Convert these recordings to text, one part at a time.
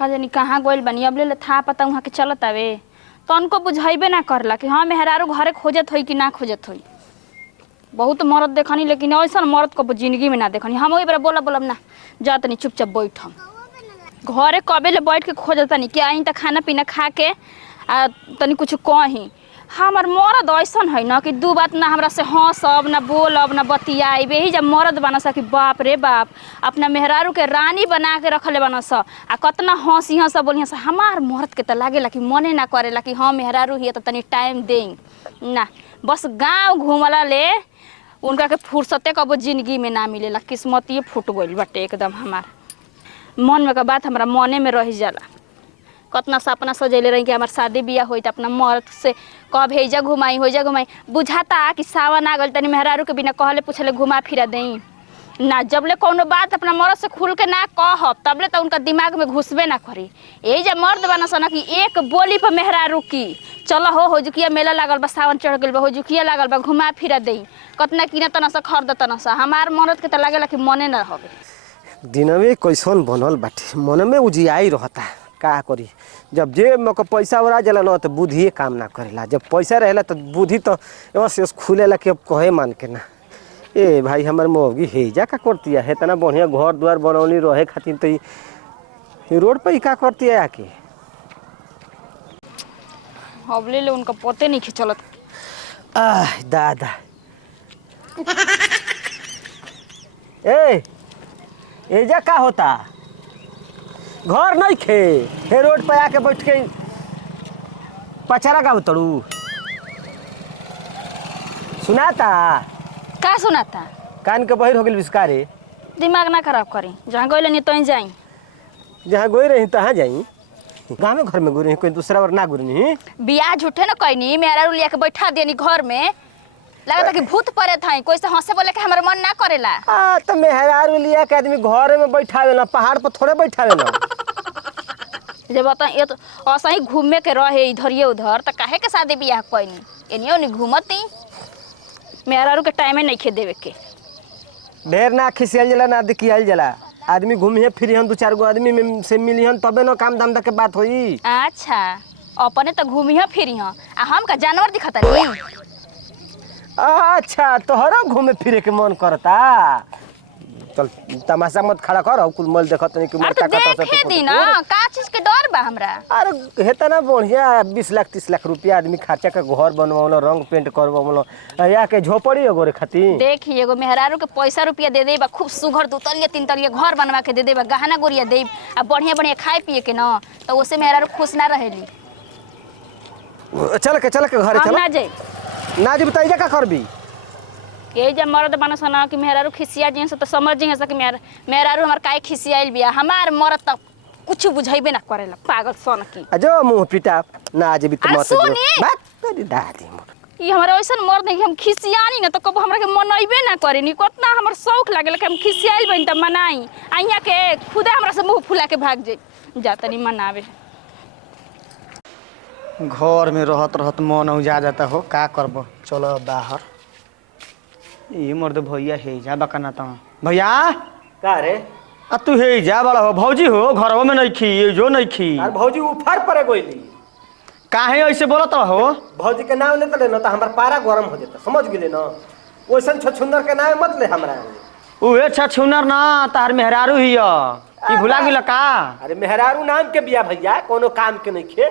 का जानी कहाँ गोइल बनी अब ले था पता वहाँ के चलत आवे तो उनको बुझाइबे ना करला कि हाँ मेहरारू घरे खोजत होई कि ना खोजत होई। बहुत मरद देखनी लेकिन ऐसा मरद को जिंदगी में ना देखनी। हम वही बार बोलब ना जा तनी चुपचाप बैठ घरे कबे ले बैठ के खोजत तनी कि आई त खाना पीना खा के आ तनी कुछ कही। हमार मरद ऐसा है ना कि दू बात ना हमरा से हंसब ना बोलब ना बतियाब। यही जब मरद बना सा कि बाप रे बाप अपना मेहरारू के रानी बना के रखले बना सा आ कतना हंसी हंस बोलिए सा। हमार मरद के तो लागेला कि मने ना करेला कि हाँ मेहरारू ही तो तनी टाइम दें ना। बस गाँव घूमला ले उनका के फुर्सते कबो जिंदगी में ना मिलेला। किस्मत ये फूट गइल बाटे एकदम। हमार मन में का बात हमारा मने में रह जाला। कतना सपना सजैले रही कि हमार शादी बियाह होई त अपना मर्द से कब हेजा घुमाई होजा घुमाई। बुझाता कि सावन आ गइल तनी मेहरारू के बिना कहले पूछले घुमा फिरा देई ना। जबले कोनो बात अपना मर्द से खुल के ना कहब तबले तो उनका दिमाग में घुसबे ना करी। यही जब मर्द बना सन कि एक बोली पर मेहरारू की चलो हो जुकिया मेला लागल बा सावन चढ़ गइल बा हो जुकिया लागल बा घुमा फिरा देई कतना किना तना सा खरीद तना सा। हमार मर्द के त लागेला कि मने ना हवे। दिनवे कैसन बनल बाटे मन में उजियाई रहता का करी। जब जेब में पैसा उड़ा जाला ना तो बुद्धि काम ना करेला। जब पैसा रहेला तो बुद्धि तो से खुलेला कि अब कहे मान के ना। ए भाई हमार मौगी हेजा का करती है इतना बढ़िया घर द्वार बनौनी रहे खातिर तो ये रोड पर ही का करती है आके। अब ले उनका पते नहीं खिंचलत। दादा ए एजा का होता घर नहीं खे हे रोड पे आके बैठ के पचारा का उतरू सुनाता का सुनाता कान के बहिर हो गई विस्कारे। दिमाग ना खराब करी जहाँ गइल नहीं तो जाई जहाँ गोई रही तहाँ जाई। गाँव में घर में गुरी कोई दूसरा और ना गुरी बियाह झूठे न कहनी मेहरारू लिया के बैठा देनी घर में लगता कि भूत परे था कोई से हंसे बोले के हमारे मन ना करेला। तो मेहरारू लिया के आदमी घर में बैठावे ना पहाड़ पर थोड़े बैठावे ना। जब ये तो ऐसा ही घूमे के रहे इधर ये उधर तो काहे के शादी बियाह कहनी एनियो नहीं घूमती मेहरारू के टाइमे नहीं खे देवे के। ढेर ना खिसियल जला ना दिखियल जला आदमी घूमिए फिर हम दो चार गो आदमी में से मिली हन तबे ना काम धंधा के बात होई। अच्छा अपने तो घूमिए फिरी आ हम का जानवर दिखता नहीं। अच्छा तोहरा घूमे फिरे के मन करता चल तमाशा मत खड़ा कर कुल मल देखत नहीं कि मरता का देखे दी ना का चीज के डर बा हमरा। अरे हेतना बढ़िया 20 लाख 30 लाख रुपया आदमी खर्चा के घर बनवावलो रंग पेंट करवावलो या के झोपड़ी एगो खातिर देखी एगो मेहरारू के पैसा रुपया दे देबा खूब सुघर 2 तलिया 3 तलिया घर बनवा के दे देबा गहना गुड़िया देब आ बढ़िया बढ़िया खाए पिए के ना तो ओसे मेहरारू खुश ना रहेली। चल के घरे चल ना जाई ना जी बताइए का करबी के जब मर्द बनस ना कि मेहरारू खिसिया जी से तो समझ जी कि मेहरारू हमार काहे खिसियाइल बिया। हमार मर्द त कुछ बुझाइबे ना करेला पागल सन की अजो मुंह पिटा ना जे भी तो मत बात तेरी दादी मोर ई हमारा ऐसा मर्द नहीं कि हम खिसियानी ना तो कब हमरा के मनइबे ना करेनी कितना हमर शौक लागेला कि हम खिसियाइल बन त मनाई आइया के खुदा हमरा से मुंह फुला के भाग जाई जा तनी मनावे। घर में रहत मन उजा जाता हो का करब चलो बाहर। ये मर्द भैया हे जा बकना तो भैया का रे आ तू हे जा बड़ा हो भौजी हो घरवा में नहीं खी ये जो नहीं खी यार भौजी उफार पड़े गोइली काहे ऐसे बोलत हो भौजी के नाम लेते ना तो हमार पारा गरम हो जाता समझ गेले ना ओइसन छछुंदर के नाम मत ले हमरा। उहे छछुनर ना तार मेहरारू ही ई भुला गेल का। अरे मेहरारू नाम के बिया भैया कोनो काम के नहीं खे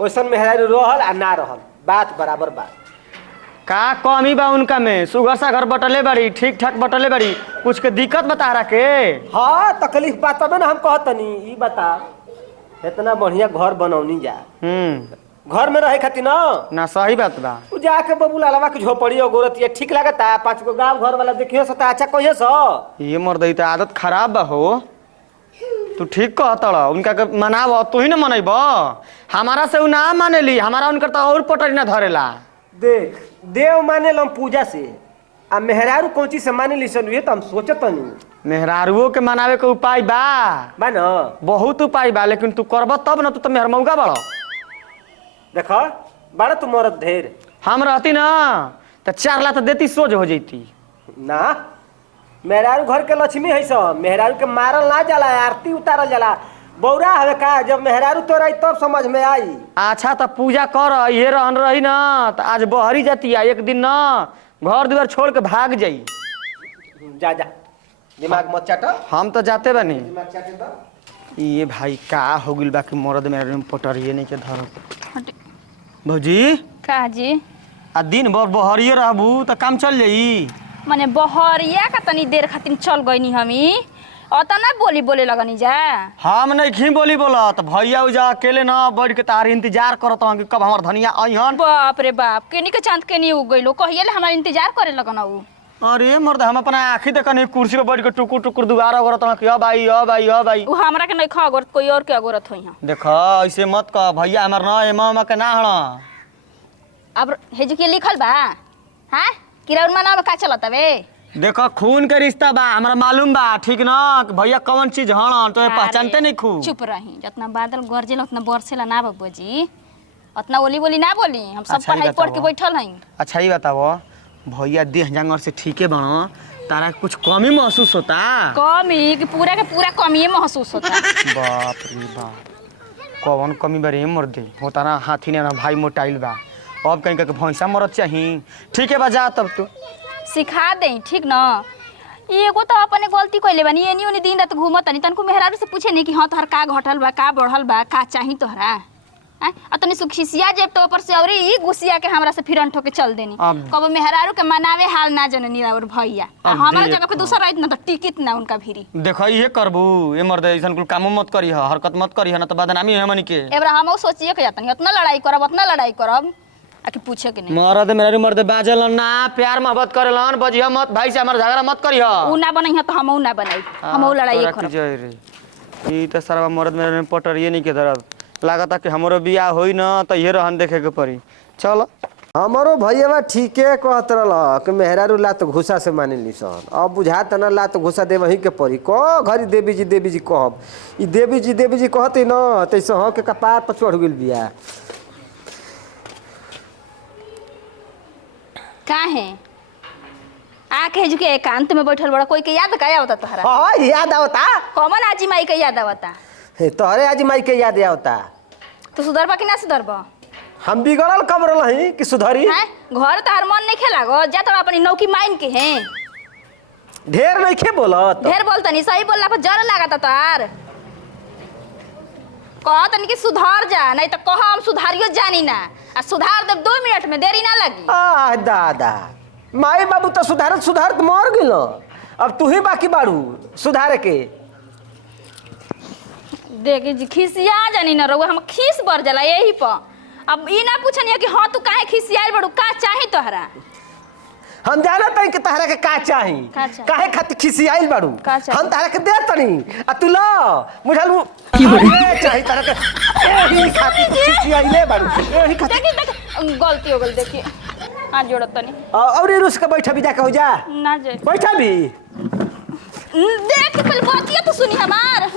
ओइसन मेहरारू रहल आ ना रहल बात बराबर बात का कमी बा उनका में सुगर सा घर बटले बड़ी ठीक ठाक बटले बड़ी कुछ के दिक्कत बता रहा के। हाँ तकलीफ बात तब ना हम कहतनी ई बता इतना बढ़िया घर बनौनी जा घर में रहे खातिर ना सही बात बा तू जाके बबू लालवा के झोपड़ी गोरत ये ठीक लागता 5 गो गांव घर वाला देखियो सता अच्छा कहिए सो ये मर्द तो आदत खराब बा हो तू ठीक कहतड़ उनका के मनाव तू ही ना मनैब हमारा से उ ना मानेली हमारा उनकर तो और पटरी ना धरेला। देख देव माने लम पूजा से आ मेहरारू कौन चीज से माने ली सन ये तो हम सोचत नहीं। मेहरारुओं के मनावे के उपाय बा ना बहुत उपाय बा लेकिन तू करब तब ना तू तो मेहरमौगा बड़ देखो बड़ा तू मरद ढेर हम रहती ना तो 4 लाख देती सोझ हो जैती ना। मेहरारू घर के लक्ष्मी है सब मेहरारू के मारल ना जाला आरती उतारल जाला बौरा हवे का जब मेहरारू तो रही तब समझ में आई। अच्छा तो पूजा कर ये रहन रही ना तो आज बहरी जाती है एक दिन ना घर द्वार छोड़ के भाग जाई। जा जा दिमाग मत चाटो। हम तो जाते बनी। दिमाग चाटे तो ये भाई का हो गिल बाकी मरद मेरे पटरिए नहीं के धर हटे। भौजी का जी आ दिन भर बहरिए रहबू तो काम चल जाई। माने बहरिया का तनी देर खातिर चल गईनी हमी अतना बोले लगनी जा। हम नहीं खी बोली बोला तो भैया उजा अकेले ना बैठ के तार इंतजार करत हन कि कब हमार धनिया अइहन। बाप रे बाप केनी के चांद केनी उग गइलो कहिए ले हमारा इंतजार करे लगन उ। अरे मर्द हम अपना आँखी देखनी कुर्सी पे बैठ के टुकुर टुकुर दुबारा करत हन कि अब आई अब आई अब आई। उ हमरा के नहीं खा गोरत कोई और के अगोरत होई हां। देख ऐसे मत कह भैया हमार ना एमा के ना हण। अब हेज के लिखल बा हां किराउन माना में का चलत बे। देखो खून के रिश्ता बा हमरा मालूम बा ठीक ना कि भैया कौन चीज हण तो पहचानते नहीं खूब। चुप रही जितना बादल गरजेला उतना बरसेला ना बाबूजी उतना ओली बोली ना बोली हम सब अच्छा, पढ़ाई पढ़ के बताओ। बैठल हई। अच्छा ही बताओ भैया देह जंगर से ठीके बनो तारा कुछ कमी महसूस होता। कमी कि पूरा के पूरा कमी महसूस होता। बाप रे बाप कौन कमी बारे मर्दे होता ना हाथी ने ना भाई मोटाइल बा अब कहीं के भैंसा मरत चाही ठीक है बा जा तब तू सिखा दे ठीक न। एगो तो अपने गलती कइले बानी एनी ओनी दिन रात घूमत तनी तनको मेहरारू से पूछे नहीं कि हां तोहर का घटल बा का बढ़ल बा का चाही तोहरा हैं अतनी सुखिसिया जेब तो ऊपर से औरी ई गुसिया के हमरा से फिरन ठोके चल देनी कब मेहरारू के मनावे हाल ना जननी और भैया हमारा जगह पे दूसरा रहत ना तो टिकट ना उनका भीरी। देखो ये करबू ए मर्दे ऐसन कुल काम मत करी हरकत मत करी ना तो बदनामी है मनी के। एबरा हम सोचिए के जातनी उतना लड़ाई करब आके पूछे के नहीं। मर्द मेरे मर्दे बाजल ना प्यार मोहब्बत करेलन बजिया मत भाई से हमार झगड़ा मत करी उ ना बनई त हमहु ना बनाई हमहु लड़ाई करब। ई त सारा मर्द मेरे पटर ये नहीं के धरत लागता कि हमरो बियाह होई ना तो ये रहन देखे के पड़ी। चल हमारो भैया ठीके कहत रहल कि मेहरारू लात घुसा से माने सन अब बुझात ना लात घुसा दे वहीं के पड़ी क घरी देवी जी कहब ई देवी जी कहते न तैसे ह के कपार पर चढ़ गेल बिया। काहे आके झुके एकांत में बैठल बड़ा कोई के याद का आवता तोहरा। हां याद आवता कौन आजी माई के याद आवता। हे तोहरे आज माई के याद आवता। तो सुधरबा कि ना सुधरबा। हम बिगड़ल कब रहलही कि सुधरी हैं घर तोहर मन नहीं खेला गो जा तो अपनी नौकी माइन के हैं ढेर नहीं खे बोलत ढेर बोलता नहीं सही बोलला पर जर लागता तोहार कह तनी कि सुधार जा नहीं तो कह हम सुधारियो जानी ना आ सुधार दे 2 मिनट में देरी ना लगी। आ दादा माई बाबू तो सुधारत मर गेल अब तू ही बाकी बाड़ू सुधारे के। देखी जी खिसिया जानी ना रहुआ हम खीस बढ़ जाला यही पर अब ई ना पूछनी कि हाँ तू काहे खिसियाल बड़ू का चाही तोहरा। हम जानत हई कि तहरा के का चाही काहे खातिर खिसियाइल बाड़ू हम तहरा के दे तनी आ तू लो मुझलू चाही तहरा के एही खातिर खिसियाइले बाड़ू एही खातिर। देखी गलती हो गई देखी हाथ जोड़त तनी और ई रुस के बैठा भी जाके हो जा ना जे बैठा भी देख पहले बातिया तो सुनी हमार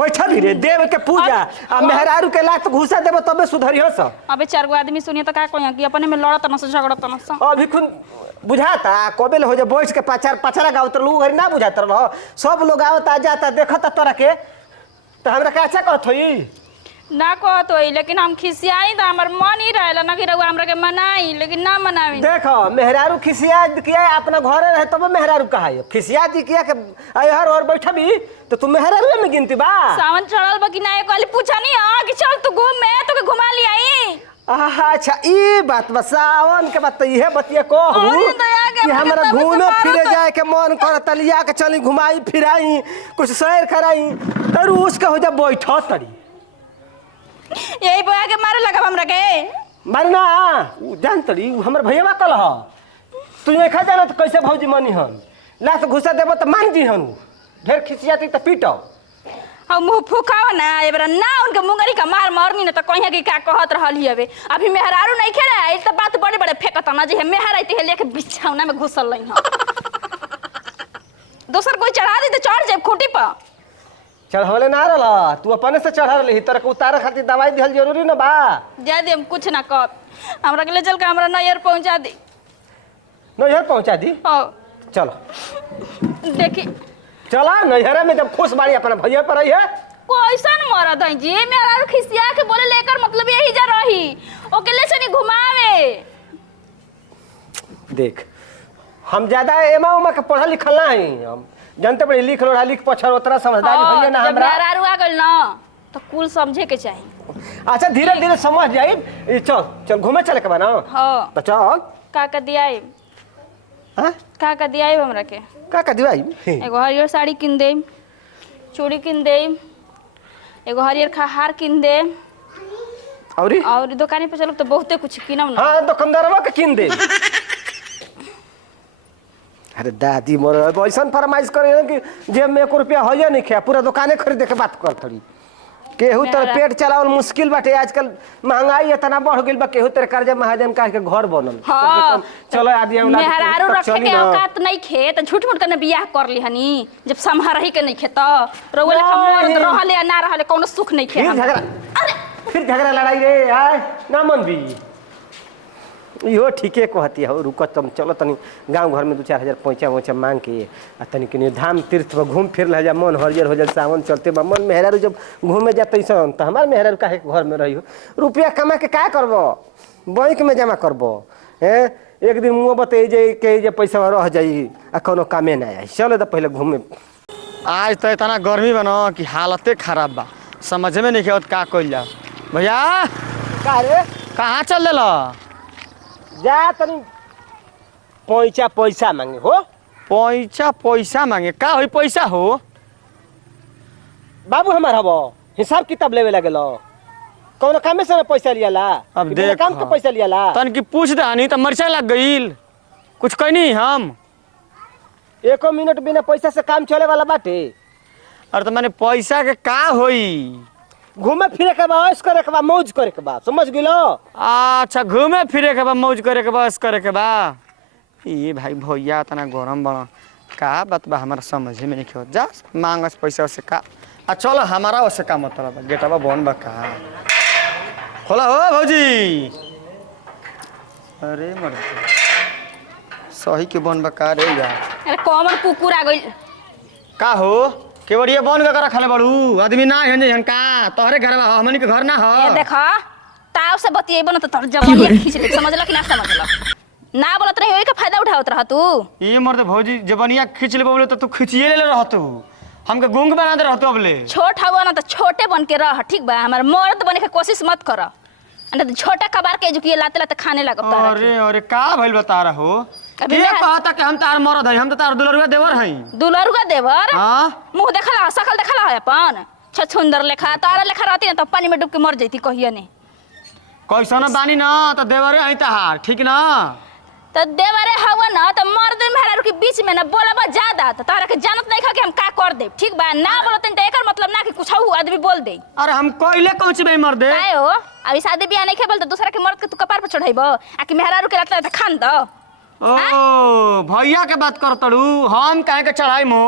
बैठा भी रे देव के पूजा आ मेहरारू के लात घुसा देबो तबे सुधरियो स। अबे 4 गो आदमी सुनिए तो का कोई कि अपने में लड़त न से झगड़त न से अभी खुन बुझाता कोबेल हो जा बैठ के पचरा गावत लोग घरी ना बुझात रह सब लोग आवता जाता देखता तोरा के तो हमरा का अच्छा कहत होई ना कहत होई लेकिन हम खिसियाई त हमर मन ही रहेला ना कि रउआ हमरा के मनाई लेकिन ना मनावी। देखो मेहरारू खिसिया किया अपना घरे रहे तब मेहरारू कहा है खिसिया दी किया के हर और बैठा भी तो तू मेहरारू में गिनती बा। सावन चढ़ल बा कि ना एक वाली पूछा नहीं हां कि चल तू घूम मैं तो के घुमा ली आई। अच्छा ई बात बा सावन के बात इहे बतिया कहू कि हमरा घूमे फिरे जाए के मन करत लिया के चली घुमाई फिराई कुछ सैर कराई और उसके हो जा बैठा तड़ी यही बोया के मारे लगा हमरा के मारना जान तड़ी हमर भैया कल ह तू नहीं खा जाना तो कैसे भौजी मनी हन लात घुसा देबो तो मान जी हन ढेर खिसियाती तो पीटो हम मुंह फुकावा ना एबरा ना उनके मुंगरी का मार मारनी ना तो कहिया कि का कहत रहली हवे अभी मेहरारू नहीं खेला आई तो बात बड़े बड़े फेंकत ना जे मेहर आइते लेके बिछौना में घुसल लई हां दोसर कोई चढ़ा दे तो चढ़ जाए खूंटी पर चढ़वले ना रहला तू अपने से चढ़ा रही तर के उतारे खातिर दवाई दिहल जरूरी ना बा। जा दे हम कुछ ना कह हमरा के ले चल के हमरा नैयर पहुंचा दी नैहर पहुंचा दी हां चलो देखी चला नैहरा में जब खुश बाड़ी अपना भैया पर आई है कैसन मरद है जी मेरा खिसिया के बोले लेकर मतलब यही जा रही ओके ले चली घुमावे। देख हम ज्यादा एमा उमा के पढ़ल लिखल ना है, हम जानते बड़े लिख लो लिख पछर उतना समझदारी भइया ना जब हमरा। मेहरारू आ गइल ना तो कुल समझे के चाहिए। अच्छा धीरे धीरे समझ जाई। चल चल घूमे चले के बा ना। हाँ तो चल। का दियाई हां का दियाई हमरा के का दिवाई एगो हरियर साड़ी किन दे, चूड़ी किन दे, एगो हरियर हार किन दे और दुकाने पे चलो तो बहुते कुछ किनम ना। हाँ दुकानदारवा के किन दे। अरे दादी मोर ऐसा फरमाइश करे कि जेब में 1 रुपया हो नहीं खे पूरा दुकाने खरीदे के बात कर थोड़ी। केहू तर पेट चलावल मुश्किल बाटे आजकल महंगाई इतना बढ़ गइल बा। केहू तर कर्जा महाजन काट के घर बनल। हाँ चलो आदि मेहरारू रखे के औकात नहीं खे तो झूठ मूठ के बियाह कर ली हनी जब संभार रही के नहीं खे तो रोवे लेखा मर्द रहले या ना रहले कोनो सुख नहीं खे। फिर झगड़ा लड़ाई रे आय ना मन भी इहो ठीके कहती हो। रुको तुम चलो तनी गांव घर में 2-4 हजार पैसा मांग के आ तनी कनी धाम तीर्थ पर घूम फिर जा मन हरियर हो जा। सावन चलते बा मन मेहरारू जब घूमे जाते सन तो हमार मेहरारू काहे घर में रही हो। रुपया कमा के का करबो बैंक में जमा करबो हैं। एक दिन मुँह बते जे पैसा रह जाई आ कोनो कामे ना आई। चलो तो पहले घूमे। आज तो इतना गर्मी बना कि हालते खराब बा समझ में नहीं आवत का कइल जा। भैया का रे कहाँ चल देला जा तनी पैसा मांगे हो। पैसा मांगे का होई पैसा हो बाबू हमार हबो हिसाब किताब लेवे लगेलो कौन कामे से पैसा लियाला। अब देख काम के पैसा लियाला तन की पूछ दहनी तो मरचा लग गईल कुछ कहनी हम 1 मिनट बिना पैसा से काम चले वाला बाटे। अरे तो मैंने पैसा के का होई घूमे फिरे के बा ऐश करे के बा मौज करे के बा समझ गेलो। अच्छा घूमे फिरे के बा मौज करे के बा ऐश करे के बा। ये भाई भैया इतना गरम बना का बात बा हमारा समझ में नहीं आवत। जा मांगस पैसा से का आ चलो हमारा उससे का मतलब गेटवा बन बा का खोला हो भौजी। अरे मर सही के बन बा का रे यार। अरे कमर कुकुर आ गइल का हो केवड़िया बन के रखले बड़ू आदमी ना हन जन का तोहरे घर बा हमनी के घर ना हो। ए देखा ताव से बतिएबो न त तोर जवानी खींच ले समझला कि ना समझला ना बोलत रही ओई का फायदा उठावत रह तू। ये मर्द भौजी जवनिया खींच ले बोले तो तू खींचिए ले रहतू हमके गूंग बना दे रहतू अबले। छोट हवा ना त छोटे बन के रह ठीक बा हमार मर्द बने के कोशिश मत कर न त छोटा कबार के जुकिए लाते लाते खाने लगब तारा। अरे अरे का भइल बता रहा हो अभी के कहता कि हम तार मरद हई हम तो तार दुलरुआ देवर हई। दुलरुआ देवर हां मुंह देखला सकल देखला है अपन छछुंदर लेखा तारा लेखा रहती ना तो पानी में डूब के मर जैती कहिया ने। कैसन बानी ना तो देवरे हई तार ठीक ना तो देवरे हवा ना तो मर्द मेहरारू के बीच में ना बोलबा ज्यादा तो तारा के जानत नहीं खा कि हम का कर दे ठीक बा ना बोलत त एकर मतलब ना कि कुछ आदमी बोल दे। अरे हम कोइले कहछ बे मर्दे काहे हो अभी शादी बियाह नहीं खेबल तो दूसरा के मर्द के तू कपार पे चढ़ाइबो आ कि मेहरारू के रात खान दो। ओ भैया के बात कर तड़ू हम काहे के चढ़ाई मो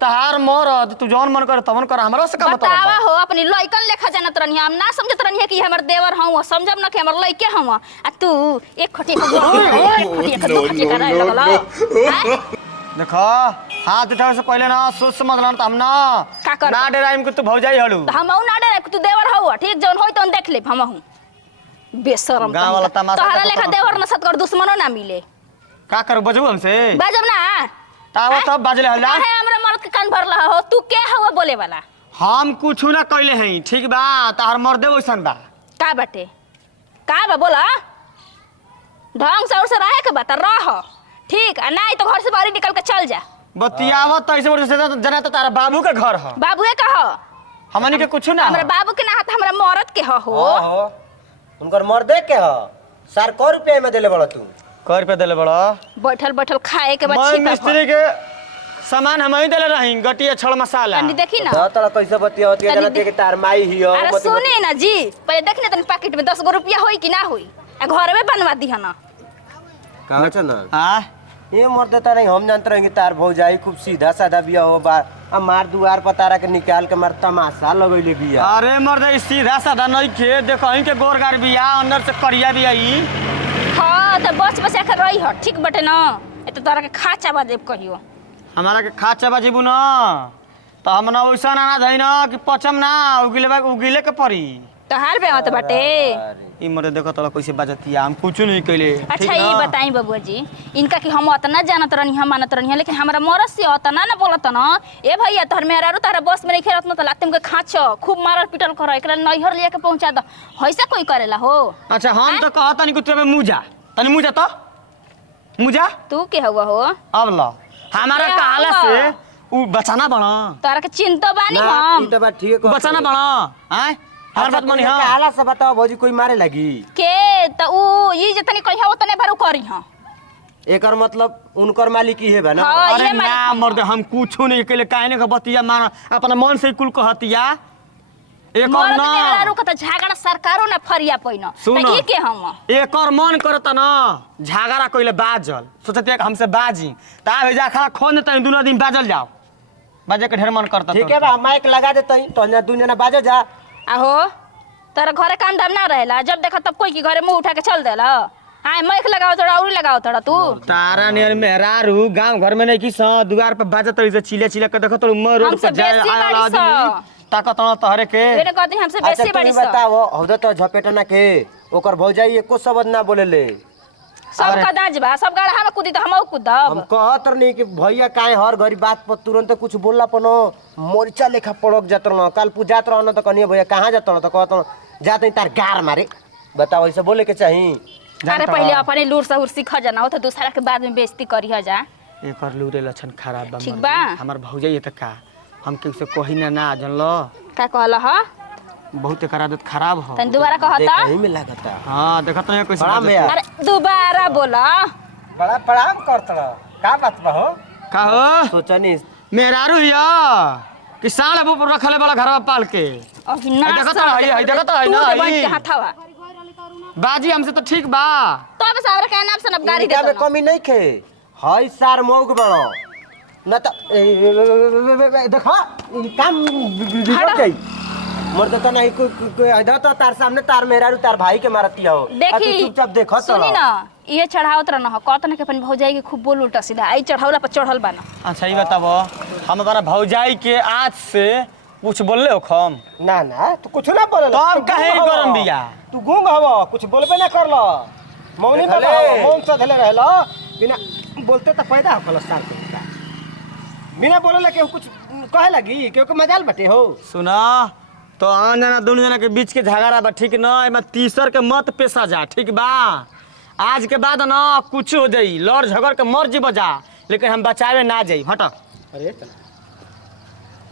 तहार मरद तू जौन मन कर तवन कर हमरा से का बतावा हो अपनी लइकन लेखा जानत रहनी हम ना समझत रहनी कि हमर देवर हऊ समझब ना कि हमर लइके हऊ आ तू एक खटी एक खटी एक दो खटी कराए लगला। देखो हाथ उठावे से पहले ना सोच समझ ला त हम ना का कर ना डराइम कि तू भौजाई हलू हम ना डरे तू देवर हऊ ठीक जौन होई तौन देख ले हम हूं बेशरम गांव वाला तमाशा तोहरा लेखा देवर न सत कर दुश्मनो ना मिले का कर बजू हमसे बाजब ना तावा तब बाजले हल्ला काहे हमरा मर्द के कान भरला हो तू के हवा बोले वाला। हम कुछ ना कइले हई ठीक बा तार मर्दे ओइसन बा का बाटे का बा बोला ढंग से और से रहे के बता रह ठीक आ नहीं तो घर से बाहर निकल के चल जा। बतियावत ऐसे बोल से जना तो तारा बाबू के घर ह बाबूए का हो हमनी के कुछ ना हमरा बाबू के ना हाथ हमरा मरद के हो उनकर मर्दे के ह सर को रुपया में देले बड़ा तू कर पे देले बड़ा बैठल बैठल खाए के बाद मैं छिपा मिस्त्री के सामान हम ही देले रही गटिया छड़ मसाला तनी देखी ना तोरा कैसे बतियावत के जनत के तार माई हियो। अरे सुने ना जी पहले देखी ना तनी पैकेट में 10 गो रुपया होई कि ना होई आ घर में बनवा दी ना कहा छ ना हां ये मर्द त नहीं हम जानत रही तार भौजाई खूब सीधा साधा बिया हो बा मार दुआर पर तारा के निकाल के मार तमाशा लगैले बिया। अरे मर्द सीधा साधा नहीं खे देखो ही के गोरगार बिया अंदर से करिया बिया ई हां त बस बस के रही ह ठीक बटे ना ए त तोरा के खाचा बा देब कहियो हमारा के खाचा बाजीबू ना तो हम ना वैसा ना धई ना कि पचम ना उगिले के पड़ी। तहार बेवत बाटे। ई मरे देखो तोला कैसे बाजतिया, हम कुछ नहीं कइले। अच्छा ये बताई बबुआ जी, इनका कि हम उतना जानत रहनी, हम मानत रहनी, लेकिन हमरा मरद से उतना ना बोलत न। ए भैया तोहर मेहरारू तारा बस में नहीं खेलत न, तो लाते में खाच खूब मारल पिटल कर, एकरा नैहर लेके पहुंचा द, हैसा कोई करेला हो। अच्छा हम तो कहत नहीं कुछ मुजा तनी मुजा तो मुजा तू के हुआ हो? अब ला हमारा क्या काला हुआ? से उ बचाना बना तोरा के चिंता बानी ना हम ई तो बात ठीक है। बचाना बना हैं हर बात मानी। हां काला से बताओ भौजी कोई मारे लगी के त उ ई जतनी कहिया ओतने भरू करी हां। एकर मतलब उनकर मालिक ही है बा ना। हाँ, अरे ये ना मर्द हम कुछ नहीं कइले, काहे के बतिया माना अपना मन से कुल कहतिया। एक और मरद ना मेहरारू का त झगड़ा सरकारो ना फरिया पैना, सुन त ई के हम एक और मन करता ना झगड़ा कइले बाजल, सोचते कि हमसे बाजी ता भेजा खा खोन देते दोनों दिन बाजल जाओ, बाजे के ढेर मन करता। ठीक है बा, माइक लगा देते तो ना दुनिया बाजो जा। आहो तोरा घरे काम धाम ना रहेला, जब देखा तब कोई की घरे मुंह उठा के चल देला। हाय मैक लगाओ थोड़ा औरी लगाओ थोड़ा तू। तारा नियर मेहरारू गांव घर में नहीं की सा दुआर पे बाजत रही से चिले चिले के देखो तो उम्र रोड हमसे पर जाए बेसी आए वाला बाड़ी सा। आदमी ताकत ना तहरे के। मेरे कहती हमसे अच्छा बेसी तुम बड़ी ही सा। बताओ हौदा तो झपेटना के ओकर भौजाई एको शब्द ना बोलेले। सब का दाज बा, सब गाड़ा हम कूदी तो हमहु कूदब। हम कहत नहीं कि भैया काहे हर घड़ी बात पर तुरंत कुछ बोलला पनो मोर्चा लेखा पड़क जात रह। कल पूजात रह न तो कनिए भैया कहां जात रह तो कहत जाते तार गार मारे। बताओ ऐसे बोले के चाहिए? अरे पहले अपने लूर सहूर सीख जाना, हो तो दूसरा के बाद में बेइज्जती करी जा। एकर लूरे लक्षण खराब बा। ठीक बा। हमर भौजाई त का हम के से कहि ना ना जानलो का कहला ह? बहुत एकर आदत खराब हो। तन दोबारा कहता। देखही में लागता। हां देखत नहीं कैसे बड़ा भैया अरे दोबारा बोला। बड़ा प्रणाम करत रह। का बात बा हो? का हो सोचनी मेहरारू या कि साले वो रखले बड़ा घरवा पाल के अभी ना देखत है देखत है ना ई हाथावा बाजी हमसे तो ठीक बा। तो अब सारा के नाम से नबगारी इनका में देता। कमी नहीं खे। हई सार मौग बड़ो न त देखा ई काम बिगड़ गई। मर्द त नहीं कोई इधर तो तार सामने तार मेहरारू तार भाई के मारती हो। देखी चुपचाप देखत सुनी ना, ये चढ़ावत रहना हो कहत ना कि अपन भौजाई के खूब बोल उल्टा सीधा आई चढ़ावला पर चढ़ल बाना। अच्छा ये बताबो हम हमारा भौजाई के आज से कुछ बोलले हो खम ना ना तू कुछ ना बोलल। तब काहे गरम बिया तू गूंग हवा कुछ बोलबे ना करल। मौनी में मौन से धले रहल बिना बोलते त पैदा होखल सार के बिना बोलले के कुछ कहे लगी केहू के मजाल बटे हो। सुना तो आन जना दोनों जना के बीच के झगड़ा बा ठीक ना, एमे तीसर के मत पेशा जा ठीक बा। आज के बाद ना कुछ हो जाई लड़ झगड़ के मर जी बजा, लेकिन हम बचावे ना जाई। हट अरे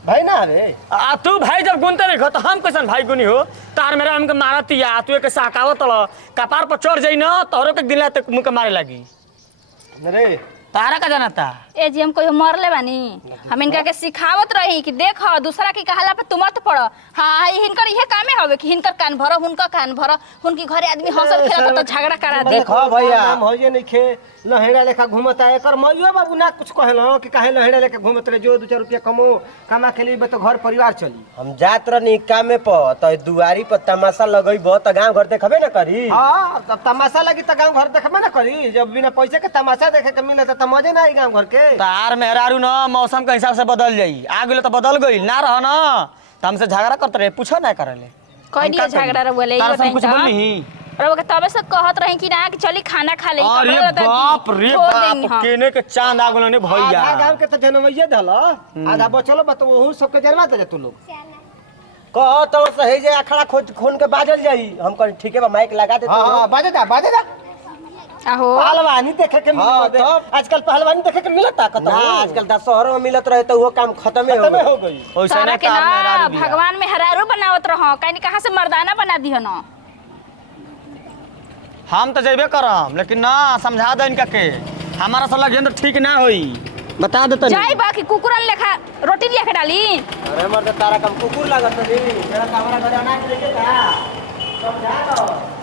भाई ना रे आ तू भाई जब गुनते नहीं खो तो हम कैसन भाई गुनी हो? तार मेरा हमके मारतिया तू एक साकावत ल कपार पर चढ़ जाई ना तोरो के दिन तक मुंह के मारे लगी। रे तारा का जानता ए जी हम कोई मरले बानी, हम इनका के सिखावत रही कि देख दूसरा की कहला पे तू मत पड़। हां हिनकर इहे कामे हवे कि हिनकर कान भर हुनका कान भर, हुनकी घरे आदमी हंसत खेलत तो झगड़ा करा दे। देखो भैया नाम होइए नहीं खे लहेड़ा लेखा घूमता एकर मइयो बाबू ना कुछ कहलो कि काहे लहेड़ा लेके घूमत रे जो 2-4 रुपया कमा के लिए तो घर परिवार चली। हम जात रहनी कामे पर त दुआरी पर तमाशा लगइबो त गांव घर देखबे ना करी। हां तब तमाशा लगी त गांव घर देखबे ना करी। जब बिना पैसे के तमाशा देखे के मिले त मजे ना आई गांव घर के। तार मेहरारू ना मौसम के हिसाब से बदल जाई, आ गेले तो बदल गई ना रह ना त हमसे झगड़ा करते रहे पूछो ना करले कह दिए झगड़ा रे बोले तार ये सब कुछ बताई बोलनी और वो तबे से कहत रही कि ना कि चली खाना खा ले। अरे बाप रे बाप केने के चांद आ गेलो ने भैया। आधा गांव के त जनमैया धल आधा बचलो बत ओहू सब के जनवा दे तू लोग कह तो सही जे अखड़ा खून के बाजल जाई। हम कह ठीक है बा माइक लगा दे। हां बाजे दा आहो पहलवानी देखे के मिलत आजकल पहलवानी देखे के मिलत ताकत ना आजकल 10 शहरों में मिलत रहे तो वो काम खत्म हो गई। ओइसे सारा ना के तार ना मेहरारू बिया। भगवान में हरारू बनावत रहो कहीं कहां से मर्दाना बना दियो ना। हम तो जेबे करम लेकिन ना समझा दे इनका के हमारा सा लगे तो ठीक ना होई बता दे तनी जाई बाकी कुकुरन लेखा रोटी लेके डाली। अरे मर्द तारा कम कुकुर लागत रे मेरा हमारा घर अनाज लेके जा समझा दो।